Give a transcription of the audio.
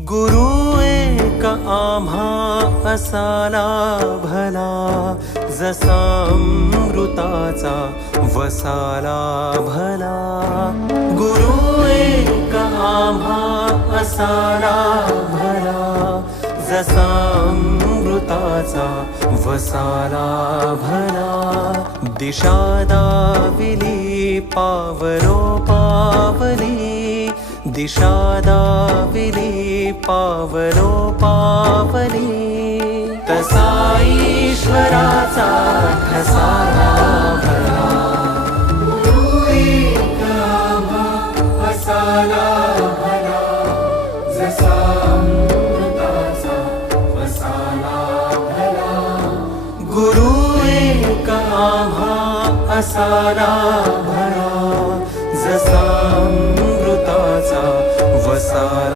गुरु एक आम्हा असाला भला, जसा अमृताचा वसाला भला. गुरु एक आम्हा असाला भला, जसा अमृताचा वसाला भला. दिशा दाविली पावलो पावली, दिशा दाविली पावलो पावली. तसा ईश्वराचा ठसाला भला. गुरु एक आम्हा असाला भला, जसा अमृताचा वसाला भला. गुरु एक आम्हा असाला भला, जसा अमृताचा वसाला.